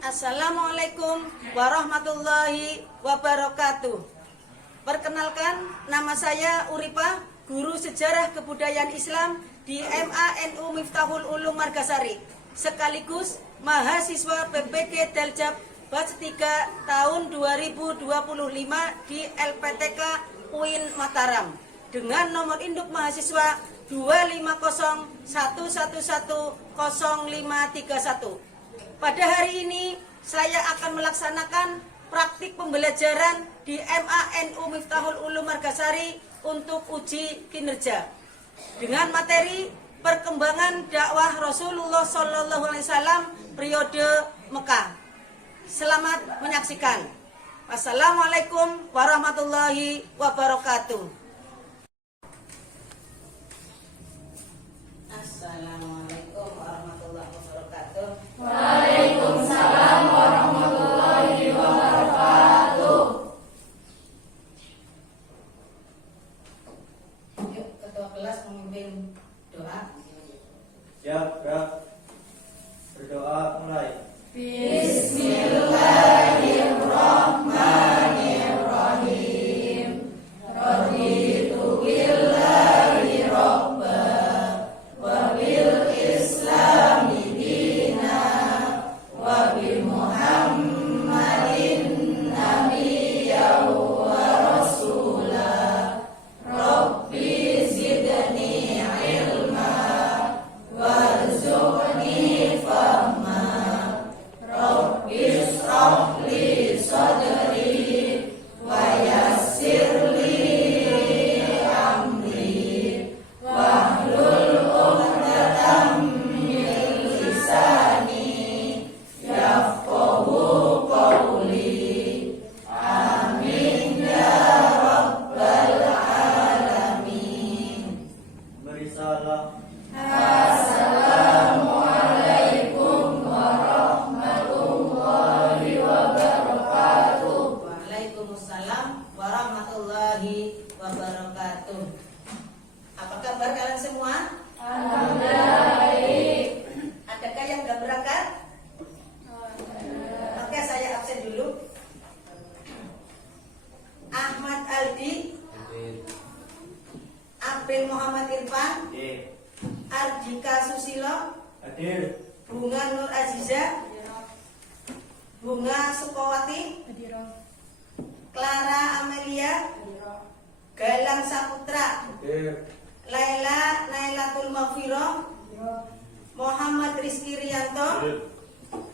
Assalamualaikum warahmatullahi wabarakatuh. Perkenalkan, nama saya Uripa, guru sejarah kebudayaan Islam di MANU Miftahul Ulum Margasari, sekaligus mahasiswa PPG Daljab Batch 3 tahun 2025 di LPTK UIN Mataram dengan nomor induk mahasiswa 25011100531. Pada hari ini saya akan melaksanakan praktik pembelajaran di MANU Miftahul Ulum Margasari untuk uji kinerja dengan materi perkembangan dakwah Rasulullah SAW periode Mekah. Selamat menyaksikan. Wassalamualaikum warahmatullahi wabarakatuh. Assalamualaikum warahmatullahi wabarakatuh. Waalaikumsalam warahmatullahi wabarakatuh. Yuk, ketua kelas memimpin doa. Siap, gerak. Berdoa mulai. Bismillahirrahmanirrahim. Raditu billahi robba wa bil islami dina wa bi Muhammadin nabiyya wa rasula. Rabbi zidni ilma warzuqni fahma. Rabbi ishrah li sadri wa yassir li amri wahlul 'uqdatam min lisani yafqahu qawli. Amin ya rabbal alamin. Berisalah. Assalamualaikum warahmatullahi wabarakatuh. Waalaikumsalam warahmatullahi wabarakatuh. Apa kabar kalian semua? Alhamdulillah baik. Adakah yang nggak berangkat? Oke, saya absen dulu. Ahmad Aldi, Abdul Muhammad Irfan, D. Ardika Susilo, Hadir. Bunga Nur Aziza, Bunga Sukowati, Clara Amelia, Galang Saputra, Hadir. Laila Nailatul Maghfirah, Muhammad Rizky Rianto,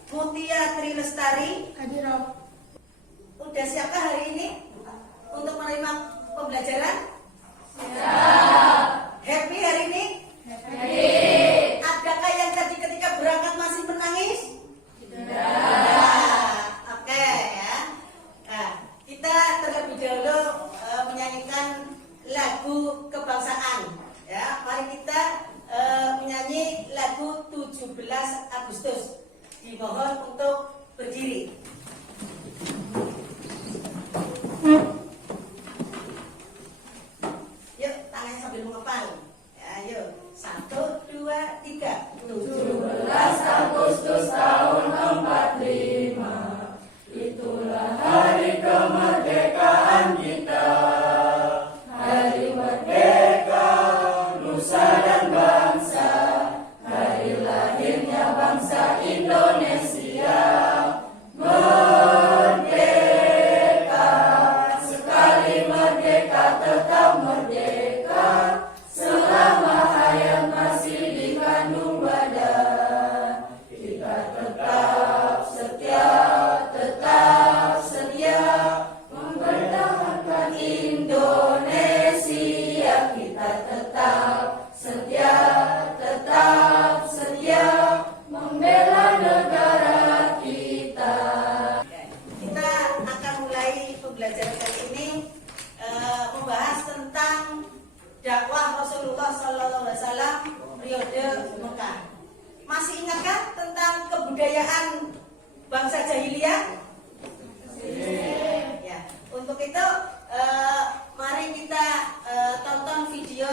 Mutia Tri Lestari. Udah siapkah hari ini untuk menerima pembelajaran? Happy hari ini? Adakah yang tadi ketika berangkat masih menangis? Oke ya. Nah, kita terlebih dahulu menyanyikan lagu kebangsaan. Ya, mari kita menyanyi lagu 17 Agustus. Dimohon untuk berdiri. Yuk, tangannya sambil mengepal. Ya, yuk. 1, 2, 3. 17 Agustus tahun 45, itulah hari kemerdekaan kita. Hari merdeka nusa dan bangsa, hari lahirnya bangsa Indonesia. Merdeka, sekali merdeka tetap merdeka, selama hayat masih dikandung badan. Kita tetap setia mempertahankan Indonesia. Kita tetap setia membela negara kita. Kita akan mulai pembelajaran kali ini membahas tentang dakwah Rasulullah SAW periode Mekah. Masih ingatkah tentang kebudayaan bangsa jahiliyah? Ya. Untuk itu mari kita tonton video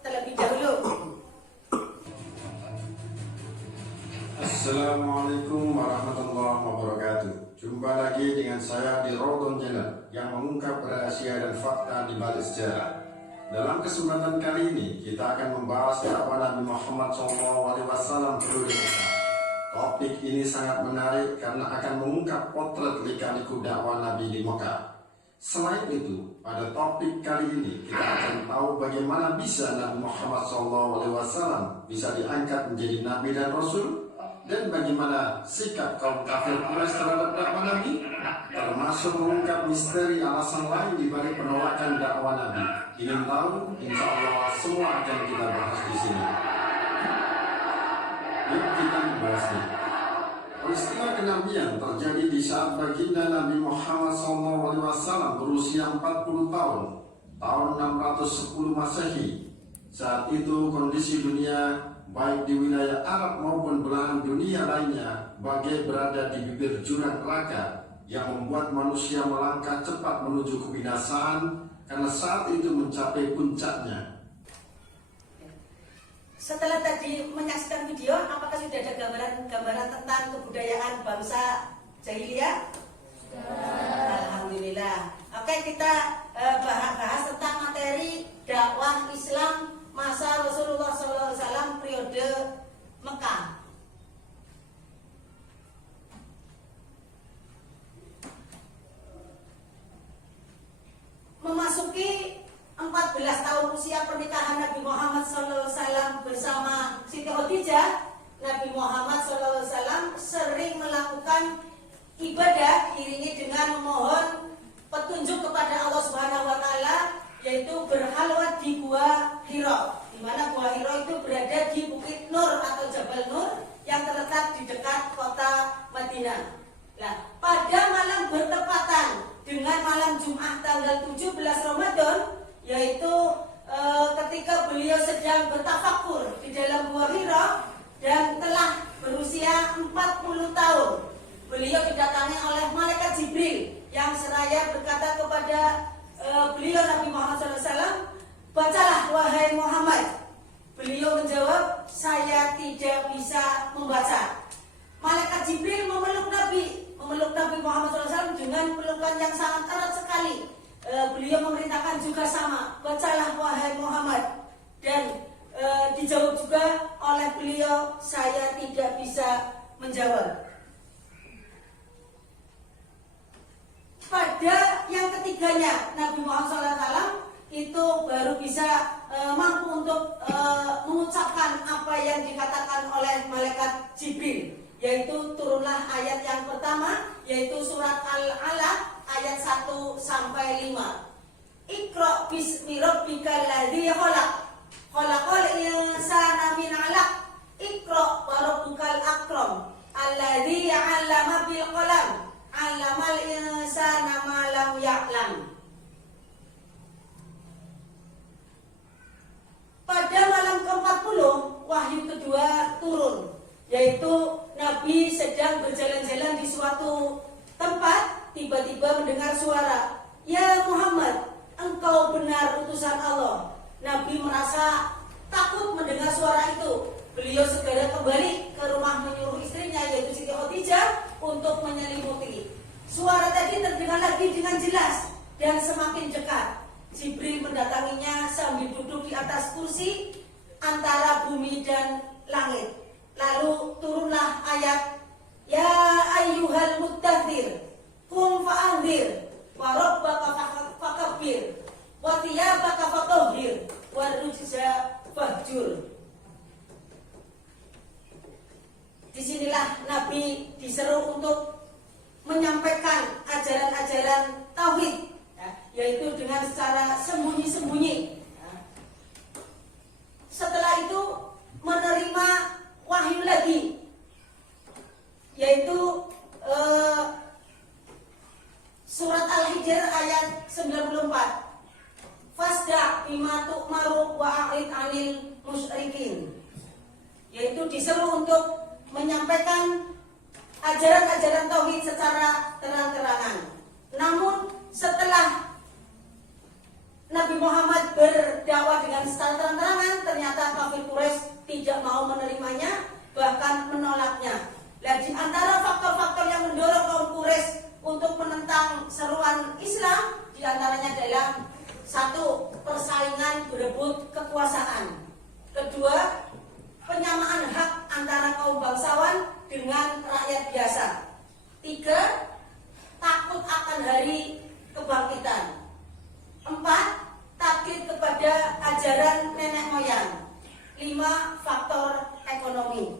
terlebih dahulu. Assalamualaikum warahmatullahi wabarakatuh. Jumpa lagi dengan saya di Rodon Channel yang mengungkap rahasia dan fakta di balik sejarah. Dalam kesempatan kali ini kita akan membahas dakwah Nabi Muhammad SAW penduduk Mekah. Topik ini sangat menarik karena akan mengungkap potret lika-liku dakwah Nabi di Mekah. Selain itu, pada topik kali ini kita akan tahu bagaimana bisa Nabi Muhammad SAW bisa diangkat menjadi Nabi dan Rasul, dan bagaimana sikap kaum kafir Quraisy terhadap dakwah Nabi, termasuk mengungkap misteri alasan lain di balik penolakan dakwah Nabi. Ingin tahu? Insya Allah semua akan kita bahas di sini. Yuk kita membahasnya. Peristiwa kenabian terjadi di saat baginda Nabi Muhammad SAW berusia 40 tahun, tahun 610 Masehi. Saat itu kondisi dunia baik di wilayah Arab maupun belahan dunia lainnya bagai berada di bibir jurang neraka yang membuat manusia melangkah cepat menuju kebinasaan karena saat itu mencapai puncaknya. Setelah tadi menyaksikan video, apakah sudah ada gambaran tentang kebudayaan bangsa jahiliyah? Alhamdulillah. Oke, kita bahas tentang materi dakwah Islam masa Rasulullah SAW periode Mekah. Memasuki 14 tahun usia pernikahan Nabi Muhammad SAW bersama Siti Khadijah, Nabi Muhammad SAW sering melakukan ibadah diiringi dengan memohon petunjuk kepada Allah Subhanahu wa Ta'ala, yaitu berhalwat di Gua Hira, di mana Gua Hira itu berada di Bukit Nur atau Jabal Nur yang terletak di dekat kota Madinah. Nah, pada malam bertepatan dengan malam Jumat tanggal 17 Ramadan, yaitu ketika beliau sedang bertafakur di dalam Gua Hira dan telah berusia 40 tahun, beliau didatangi oleh malaikat Jibril yang seraya berkata kepada beliau Nabi Muhammad SAW, "Bacalah wahai Muhammad." Beliau menjawab, "Saya tidak bisa membaca." Malaikat Jibril memeluk Nabi Muhammad SAW dengan pelukan yang sangat erat sekali. Beliau memerintahkan juga sama, "Bacalah wahai Muhammad." Dan dijawab juga oleh beliau, "Saya tidak bisa menjawab." Pada yang ketiganya, Nabi Muhammad SAW itu baru bisa mampu untuk mengucapkan apa yang dikatakan oleh malaikat Jibril, yaitu turunlah ayat yang pertama, yaitu surat Al-Alaq ayat 1 sampai 5. Iqra bismi rabbikal ladzi khalaq, khalaqal insana min 'alaq, iqra wa rabbukal akram, alladzi 'allama bil qalam, 'allamal insana ma lam ya'lam. Pada malam ke-40 wahyu kedua turun, yaitu Nabi sedang berjalan-jalan di suatu tempat, tiba-tiba mendengar suara, "Ya Muhammad, engkau benar utusan Allah." Nabi merasa takut mendengar suara itu. Beliau segera kembali ke rumah menyuruh istrinya, yaitu Siti Khadijah, untuk menyelimuti. Suara tadi terdengar lagi dengan jelas dan semakin dekat. Jibril mendatanginya sambil duduk di atas kursi antara bumi dan langit. Lalu turunlah ayat, "Ya ayyuhal muddathir, qum fa'anzir, wa rabbaka fakabbir, wa thiyabaka fatahhir, wa rujza fahjur." Disinilah Nabi diseru untuk menyampaikan ajaran-ajaran tauhid, yaitu dengan secara sembunyi-sembunyi. Setelah itu menerima wahyu lagi, yaitu surat Al-Hijr ayat 94. Fasda bima tu'maru wa a'rid 'anil musyrikin, yaitu diseru untuk menyampaikan ajaran-ajaran tauhid secara terang-terangan. Namun setelah Nabi Muhammad berdakwah dengan secara terang-terangan, ternyata kafir Quraisy tidak mau menerimanya, bahkan menolaknya. dengan berebut kekuasaan. Kedua, penyamaan hak antara kaum bangsawan dengan rakyat biasa. Tiga, takut akan hari kebangkitan. Empat, taklid kepada ajaran nenek moyang. Lima, faktor ekonomi.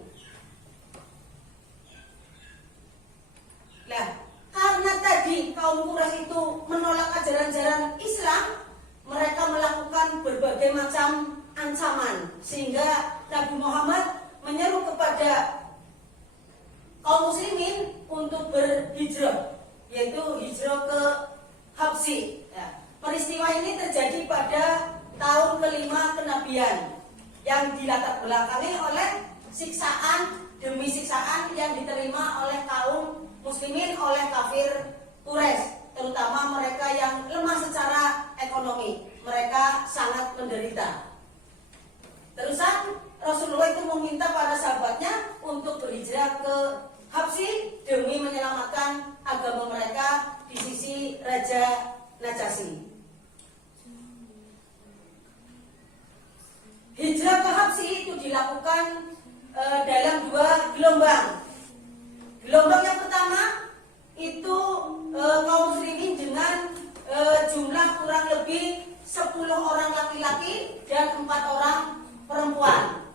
Nah, karena tadi kaum Quraisy itu menolak ajaran-ajaran Islam, mereka melakukan berbagai macam ancaman, sehingga Nabi Muhammad menyeru kepada kaum muslimin untuk berhijrah, yaitu hijrah ke Habsyi. Ya. Peristiwa ini terjadi pada tahun kelima kenabian yang dilatar belakangi oleh siksaan demi siksaan yang diterima oleh kaum muslimin oleh kafir Quraisy, terutama mereka yang lemah secara ekonomi. Mereka sangat menderita. Terusan Rasulullah itu meminta para sahabatnya untuk berhijrah ke Habsyi demi menyelamatkan agama mereka di sisi Raja Najasyi. Hijrah ke Habsyi itu dilakukan dalam dua gelombang. Gelombang yang pertama itu kaum muslimin dengan jumlah kurang lebih 10 orang laki-laki dan 4 orang perempuan.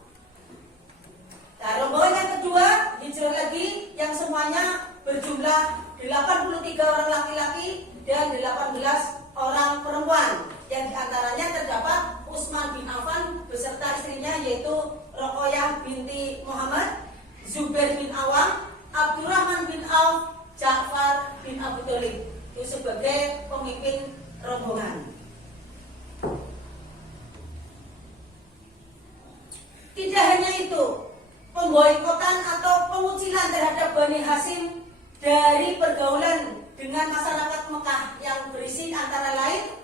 Nah, rombongan yang kedua hijrah lagi yang semuanya berjumlah 83 orang laki-laki dan 18 orang perempuan. Yang diantaranya terdapat Utsman bin Affan beserta istrinya yaitu Ruqayyah binti Muhammad, Zubair bin Awam, Abdurrahman bin Auf, Ja'far bin Abi Thalib itu sebagai pemimpin rombongan. Tidak hanya itu, pemboikotan atau pengucilan terhadap Bani Hasyim dari pergaulan dengan masyarakat Mekah yang berisi antara lain,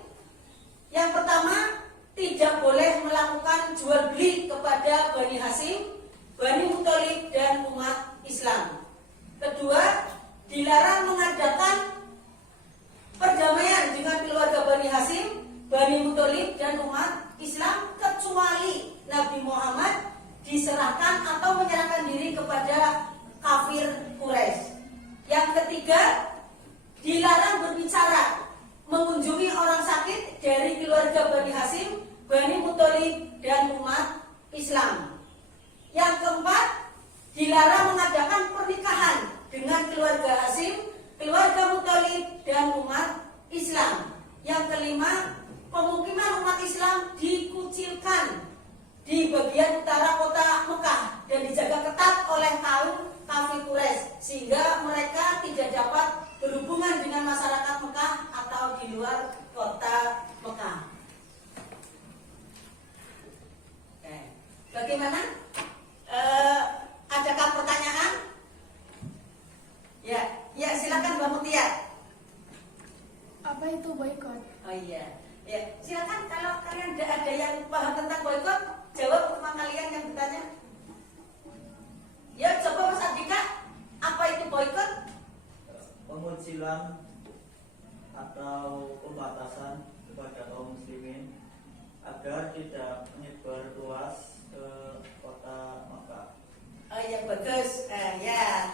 yang pertama, tidak boleh melakukan jual beli kepada Bani Hasyim, Bani Muthalib dan umat Islam. Kedua, dilarang mengadakan perdamaian dengan keluarga Bani Hasyim, Bani Muthalib dan umat Islam kecuali Nabi Muhammad diserahkan atau menyerahkan diri kepada kafir Quraisy. Yang ketiga, dilarang berbicara, mengunjungi orang sakit dari keluarga Bani Hasyim, Bani Muthalib dan umat Islam. Yang keempat, dilarang mengadakan pernikahan dengan keluarga Hasyim, keluarga Muthalib dan umat Islam. Yang kelima, pemukiman umat Islam dikucilkan di bagian utara kota Mekah dan dijaga ketat oleh kaum kafir Quraisy sehingga mereka tidak dapat berhubungan dengan masyarakat Mekah atau di luar kota Mekah. Bagaimana? Adakah pertanyaan? Ya silakan Mbak Mutia. Apa itu boikot? Oh iya, ya silakan kalau kalian ada yang paham tentang boikot, jawab sama kalian yang bertanya. Ya coba Mas Andika, apa itu boikot? Pengucilan atau pembatasan kepada kaum muslimin agar tidak menyebar luas ke kota Makkah. Oh iya bagus, ya.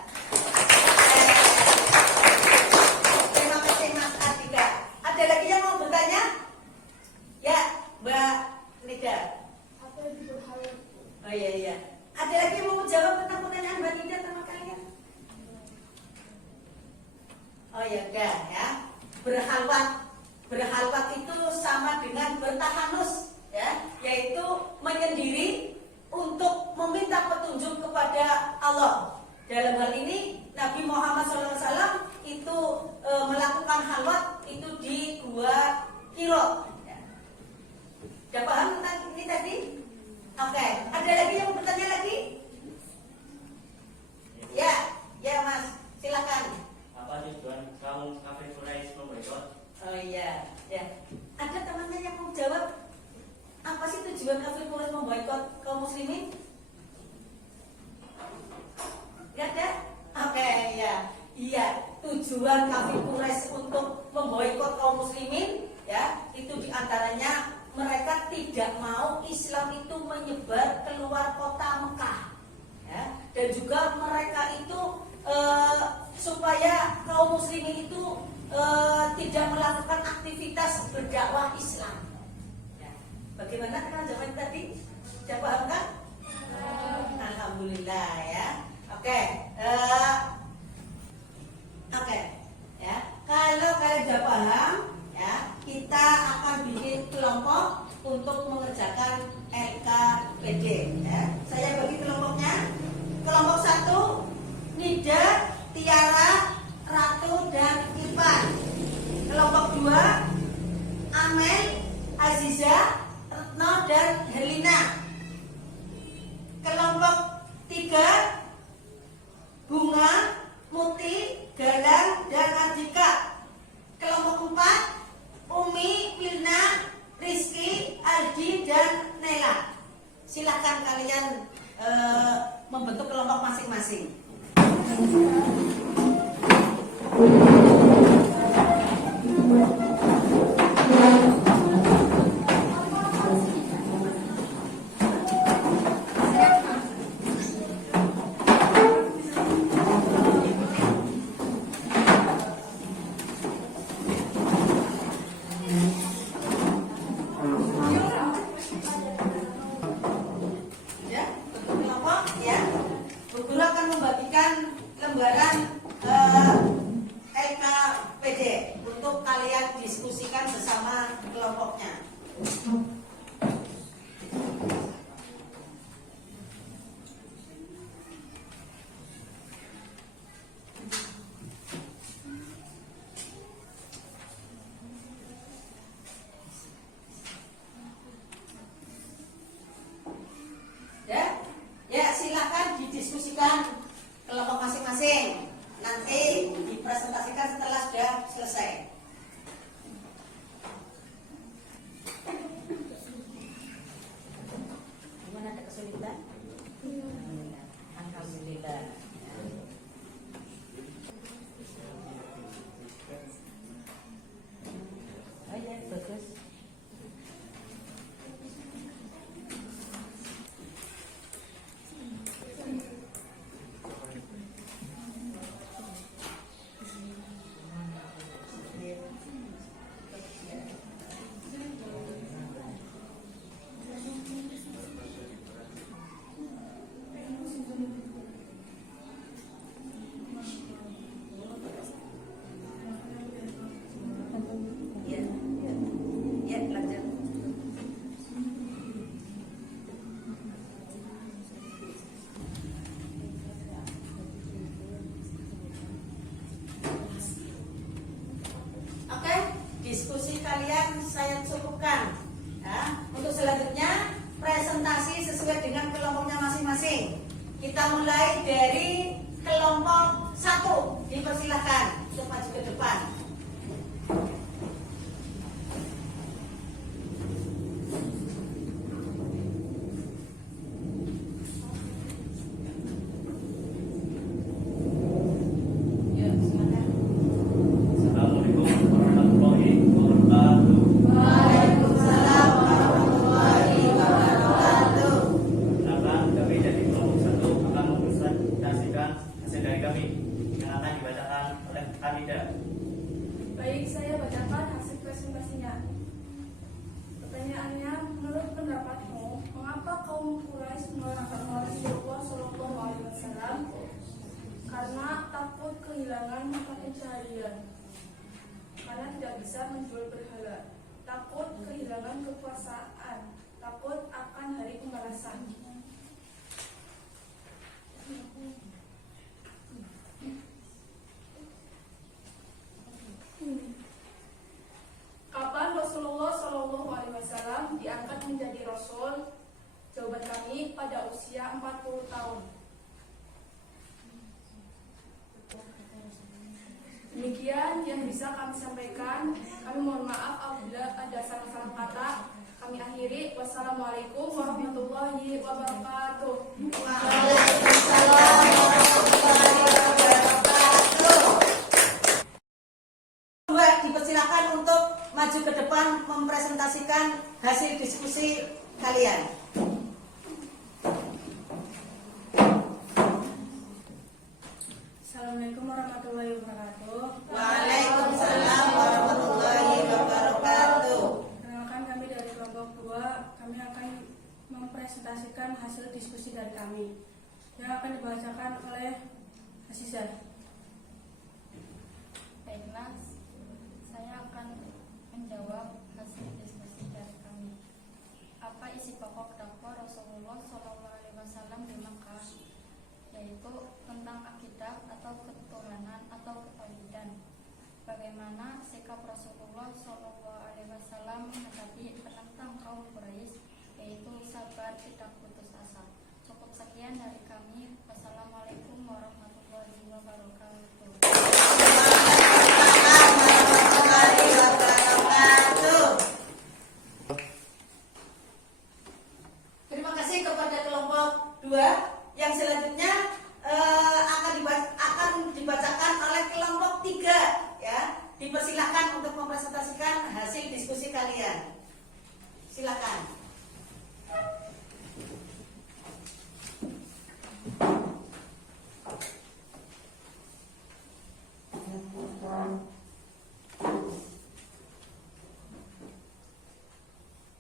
Terima kasih Mas Andika. Ada lagi yang mau bertanya? Ya, Mbak Nida. Apa itu berhalal? Oh iya. Ada lagi yang mau jawab tentang pertanyaan Mbak Nida sama kalian? Oh iya enggak ya. Berhalwat itu sama dengan bertahanus ya, yaitu menyendiri untuk meminta petunjuk kepada Allah. Dalam hal ini Nabi Muhammad SAW itu melakukan halwat itu di Gua Hira. Sudah paham tentang ini tadi? Oke, ada lagi yang bertanya lagi? Ya Mas, silakan. Apa tujuan kaum kafir Quraisy memboikot? Oh iya, ya. Ada temannya yang mau jawab? Apa sih tujuan kafir Quraisy memboikot kaum muslimin? Gak ada? Oke, ya. Iya, tujuan kafir Quraisy untuk memboikot kaum muslimin ya, itu diantaranya mereka tidak mau Islam itu menyebar keluar kota Mekah, ya. Dan juga mereka itu supaya kaum muslimin itu tidak melakukan aktivitas berdakwah Islam. Ya. Bagaimana kan jawaban tadi? Sudah paham kan? Alhamdulillah ya. Oke, ya. Kalau kalian sudah paham, ya, kita akan bikin kelompok untuk mengerjakan LKPD. Ya. Saya bagi kelompoknya. Kelompok 1, Nida, Tiara, Ratu, dan Irfan. Kelompok 2, Amel, Aziza, Retno, dan Herlina. Kelompok 3, Bunga, Muti, Galang, dan Adika. Kelompok 4, Umi, Wilna, Rizky, Aldi, dan Nela. Silahkan kalian membentuk kelompok masing-masing. Ya, bentuk kelompok ya. Bu Guru akan membagikan lembaran LKPD untuk kalian diskusikan bersama kelompoknya. Ya, silakan didiskusikan kelompok masing-masing. Nanti dipresentasikan setelah sudah selesai. Gimana, ada kesulitan? Alhamdulillah. Oh ya, bagus. Ya, lanjut. Oke, diskusi kalian saya cukupkan. Ya, untuk selanjutnya presentasi sesuai dengan kelompoknya masing-masing. Kita mulai dari kelompok 1. Dipersilahkan untuk maju ke depan. Ya, silakan. Assalamualaikum warahmatullahi wabarakatuh. Waalaikumsalam warahmatullahi wabarakatuh. Perkenalkan, kami dari kelompok 1 akan mempresentasikan hasil dari kami yang akan dibacakan oleh kandidat. Baik, saya bacakan hasil presentasinya. Pertanyaannya, menurut pendapatmu, mengapa kaum Quraisy melarang Rasulullah SAW? Karena takut kehilangan mata pencaharian, karena tidak bisa menjual berhala, takut kehilangan kekuasaan, takut akan hari pembalasan. Kapan Rasulullah SAW diangkat menjadi Rasul? Jawaban kami pada usia 40 tahun. Demikian yang bisa kami sampaikan. Kami mohon maaf apabila ada salah-salah kata. Kami akhiri. Wassalamualaikum warahmatullahi wabarakatuh. Waalaikumsalam warahmatullahi wabarakatuh. Dua, dipersilakan untuk maju ke depan mempresentasikan hasil kalian. Assalamualaikum warahmatullahi wabarakatuh. Waalaikumsalam warahmatullahi wabarakatuh. Perkenalkan, kami dari kelompok 2. Kami akan mempresentasikan hasil diskusi dari kami yang akan dibacakan oleh Azizah. Baiklah, saya akan menjawab hasil diskusi dari kami. Apa isi pokok dakwah Rasulullah SAW di Makkah? Yaitu tentang akidah atau keturunan atau ketauhidan. Bagaimana sikap Rasulullah SAW menghadapi penentang kaum Quraisy, yaitu sabar tidak putus asa. Cukup sekian dari kami. Wassalamualaikum warahmatullahi wabarakatuh. Terima kasih kepada kelompok 2. Yang selanjutnya akan dibacakan oleh kelompok 3, ya. Dipersilakan untuk mempresentasikan hasil diskusi kalian. Silakan.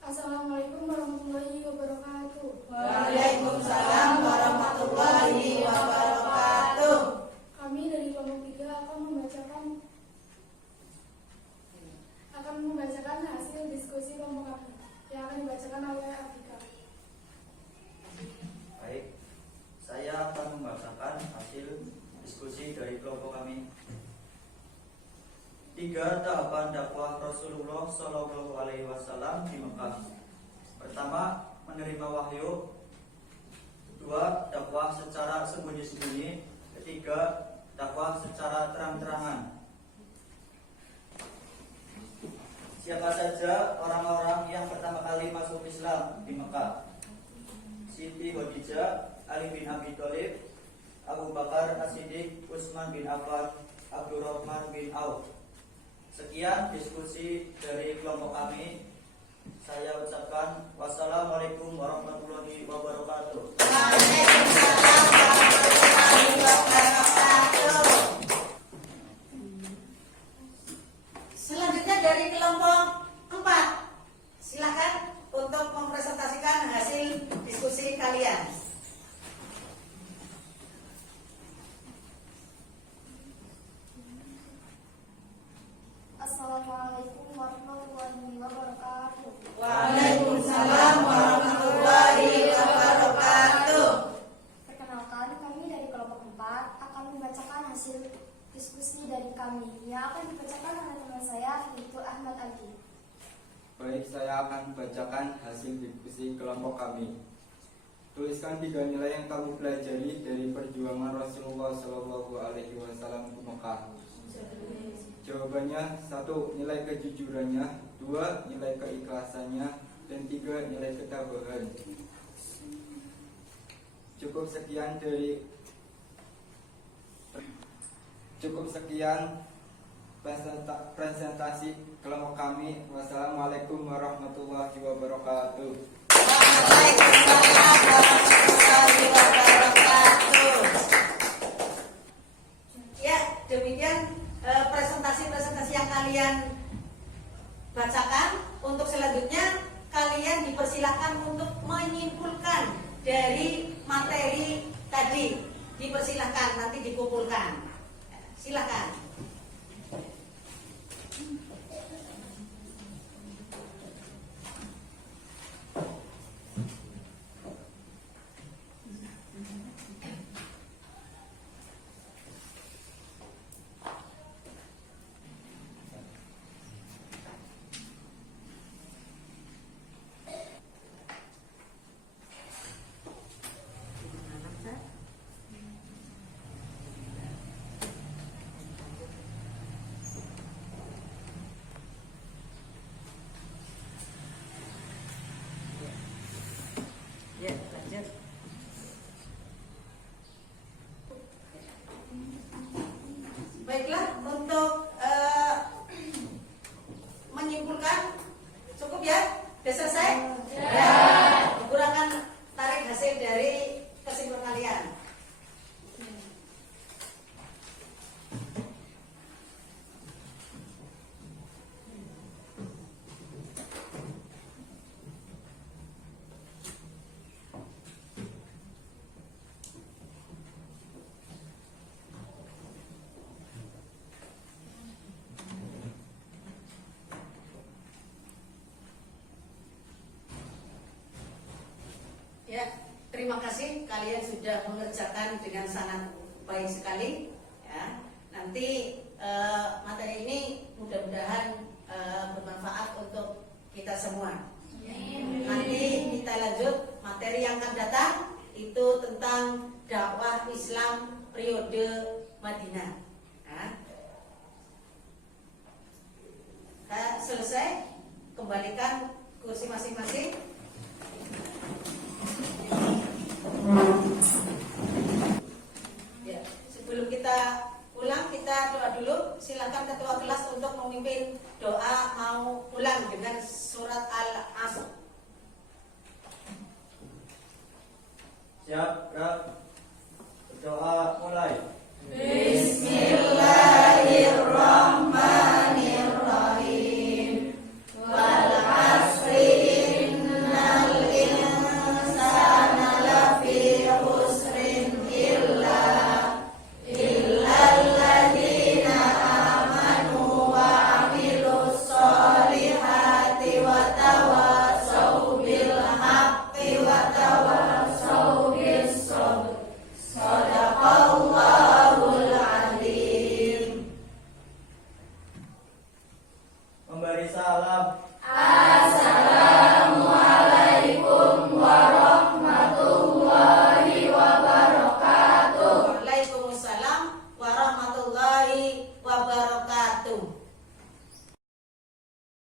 Assalamualaikum warahmatullahi wabarakatuh. Waalaikumsalam warahmatullahi wabarakatuh. Kami dari kelompok 3 akan membacakan hasil diskusi kelompok kami yang akan dibacakan oleh Afika. Baik, saya akan membacakan hasil diskusi dari kelompok kami. 3 tahapan dakwah Rasulullah SAW di Mekah. Pertama, menerima wahyu. 2, dakwah secara sembunyi-sembunyi. 3, dakwah secara terang-terangan. Siapa saja orang-orang yang pertama kali masuk Islam di Mekah? Siti Khadijah, Ali bin Abi Thalib, Abu Bakar As-Siddiq, Utsman bin Affan, Abdurrahman bin Auf. Sekian diskusi dari kelompok kami. Saya ucapkan wassalamualaikum warahmatullahi wabarakatuh. Waalaikumsalam warahmatullahi wabarakatuh. Selanjutnya dari kelompok 4. Silakan untuk mempresentasikan hasil diskusi kalian. Assalamualaikum warahmatullahi wabarakatuh. Waalaikumsalam warahmatullahi wabarakatuh. Perkenalkan, kami dari kelompok 4 akan membacakan hasil diskusi dari kami yang akan dibacakan oleh teman saya, yaitu Ahmad Aldi. Baik, saya akan membacakan hasil diskusi kelompok kami. Tuliskan 3 nilai yang kamu pelajari dari perjuangan Rasulullah SAW di Mekah. Jawabannya: 1. Nilai kejujurannya, 2. Nilai keikhlasannya, dan 3. Nilai ketabahan. Cukup sekian presentasi kelompok kami. Wassalamualaikum warahmatullahi wabarakatuh. Waalaikumsalam warahmatullahi wabarakatuh. Ya, demikian presentasi-presentasi yang kalian bacakan. Untuk selanjutnya kalian dipersilakan untuk menyimpulkan dari materi tadi. Dipersilakan, nanti dikumpulkan. Silakan. terima kasih kalian sudah mengerjakan dengan sangat baik sekali. Ya. Nanti materi ini mudah-mudahan bermanfaat untuk kita semua. Nanti kita lanjut materi yang akan datang itu tentang dakwah Islam periode Madinah. Nah, selesai, kembalikan kursi masing-masing. Ya, sebelum kita pulang kita doa dulu. Silakan ketua kelas untuk memimpin doa mau pulang dengan surat Al-Asr. Siap, Kak. Berdoa